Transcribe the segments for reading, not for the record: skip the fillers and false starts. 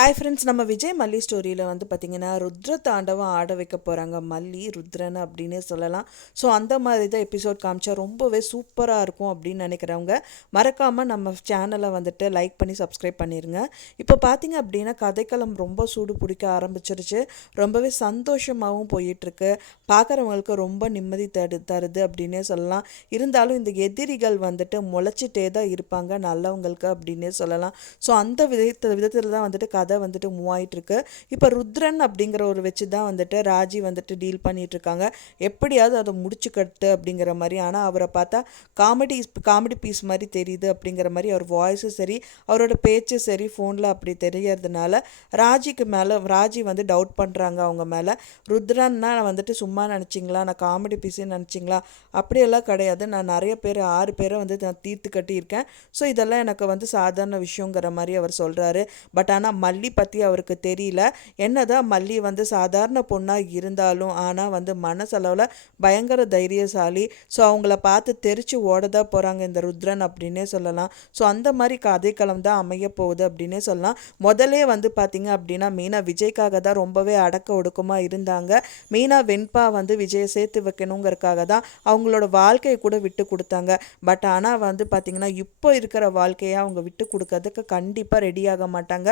Hi friends, நம்ம விஜய் மல்லி ஸ்டோரியில் வந்து பார்த்திங்கன்னா ருத்ர தாண்டவம் ஆட வைக்க போகிறாங்க. மல்லி ருத்ரன் அப்படின்னே சொல்லலாம். ஸோ அந்த மாதிரி தான் எபிசோட் காமிச்சா ரொம்பவே சூப்பராக இருக்கும் அப்படின்னு நினைக்கிறவங்க மறக்காமல் நம்ம சேனலை வந்துட்டு லைக் பண்ணி சப்ஸ்கிரைப் பண்ணிடுங்க. இப்போ பார்த்திங்க அப்படின்னா கதைக்களம் ரொம்ப சூடு பிடிக்க ஆரம்பிச்சிருச்சு. ரொம்பவே சந்தோஷமாகவும் போயிட்டுருக்கு. பார்க்குறவங்களுக்கு ரொம்ப நிம்மதி தருது அப்படின்னே சொல்லலாம். இருந்தாலும் இந்த எதிரிகள் வந்துட்டு முளைச்சிட்டே தான் இருப்பாங்க நல்லவங்களுக்கு அப்படின்னே சொல்லலாம். ஸோ அந்த விதத்தில் தான் வந்துட்டு கதை வந்துட்டு மூவ் ஆகிட்டுருக்கு. இப்போ ருத்ரன் அப்படிங்கிற ஒரு வச்சு தான் வந்துட்டு ராஜி வந்துட்டு டீல் பண்ணிகிட்ருக்காங்க. எப்படியாவது அதை முடிச்சுக்கட்டு அப்படிங்கிற மாதிரி. ஆனால் அவரை பார்த்தா காமெடி பீஸ் மாதிரி தெரியுது அப்படிங்கிற மாதிரி அவர் வாய்ஸும் சரி அவரோட பேச்சு சரி ஃபோனில் அப்படி தெரியறதுனால ராஜிக்கு மேலே ராஜி வந்து டவுட் பண்ணுறாங்க அவங்க மேலே. ருத்ரன்னா வந்துட்டு சும்மா நினச்சிங்களா, நான் காமெடி பீஸுன்னு நினச்சிங்களா? அப்படியெல்லாம் கிடையாது. நான் நிறைய பேர் 6 பேரை வந்து நான் தீர்த்து கட்டியிருக்கேன். ஸோ இதெல்லாம் எனக்கு வந்து சாதாரண விஷயங்கிற மாதிரி அவர் சொல்கிறாரு. பட் ஆனால் மல்லி பற்றி அவருக்கு தெரியல. என்னதான் மல்லி வந்து சாதாரண பொண்ணாக இருந்தாலும் ஆனால் வந்து மனசளவில் பயங்கர தைரியசாலி. ஸோ அவங்கள பார்த்து தெரிச்சு ஓடதான் போகிறாங்க இந்த ருத்ரன் அப்படின்னே சொல்லலாம். ஸோ அந்த மாதிரி கதைக்களம் தான் அமைய போகுது அப்படின்னே சொல்லலாம். முதலே வந்து பார்த்திங்க அப்படின்னா மீனா விஜய்க்காக தான் ரொம்பவே அடக்க ஒடுக்கமாக இருந்தாங்க. மீனா வெண்பா வந்து விஜயை சேர்த்து வைக்கணுங்கிறதுக்காக தான் அவங்களோட வாழ்க்கையை கூட விட்டு கொடுத்தாங்க. பட் ஆனால் வந்து பார்த்திங்கன்னா இப்போ இருக்கிற வாழ்க்கையை அவங்க விட்டு கொடுக்கறதுக்கு கண்டிப்பாக ரெடியாக மாட்டாங்க.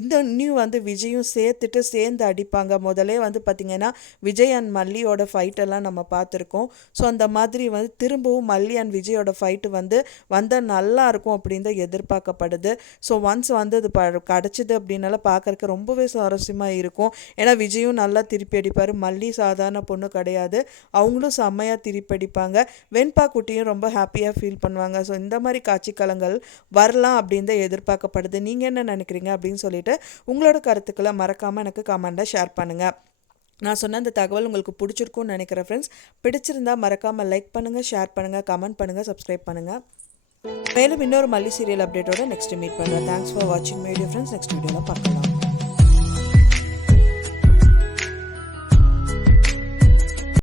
இந்த இன்னும் வந்து விஜயும் சேர்ந்து அடிப்பாங்க. முதலே வந்து பார்த்திங்கன்னா விஜய் அண்ட் மல்லியோட ஃபைட்டெல்லாம் நம்ம பார்த்துருக்கோம். ஸோ அந்த மாதிரி வந்து திரும்பவும் மல்லி அண்ட் விஜயோட ஃபைட்டு வந்து வந்தால் நல்லாயிருக்கும் அப்படின்னு தான் எதிர்பார்க்கப்படுது. ஸோ ஒன்ஸ் வந்து அது கிடச்சிது அப்படின்னால பார்க்குறக்கு ரொம்பவே சுவாரஸ்யமாக இருக்கும். ஏன்னா விஜயும் நல்லா திருப்பி அடிப்பார். மல்லி சாதாரண பொண்ணு கிடையாது, அவங்களும் செம்மையாக திருப்பி அடிப்பாங்க. வெண்பா குட்டியும் ரொம்ப ஹாப்பியாக ஃபீல் பண்ணுவாங்க. ஸோ இந்த மாதிரி காட்சிக்களங்கள் வரலாம் அப்படின்னு தான் எதிர்பார்க்கப்படுது. நீங்கள் என்ன நினைக்கிறீங்க அப்படின்னு சொல்லிட்டு உங்களோட கருத்துக்களை மறக்காமல் எனக்கு கமெண்ட்டாக ஷேர் பண்ணுங்கள். நான் சொன்ன இந்த தகவல் உங்களுக்கு பிடிச்சிருக்கும்னு நினைக்கிறேன் ஃப்ரெண்ட்ஸ். பிடிச்சிருந்தா மறக்காமல் லைக் பண்ணுங்கள், ஷேர் பண்ணுங்கள், கமெண்ட் பண்ணுங்கள், சப்ஸ்கிரைப் பண்ணுங்கள். மேலும் இன்னொரு மல்லி சீரியல் அப்டேட்டோட நெக்ஸ்ட் மீட் பண்ணுங்கள். தேங்க்ஸ் ஃபார் வாட்சிங் மை டியர் ஃப்ரெண்ட்ஸ். நெக்ஸ்ட் வீடியோவில் பார்க்கலாம்.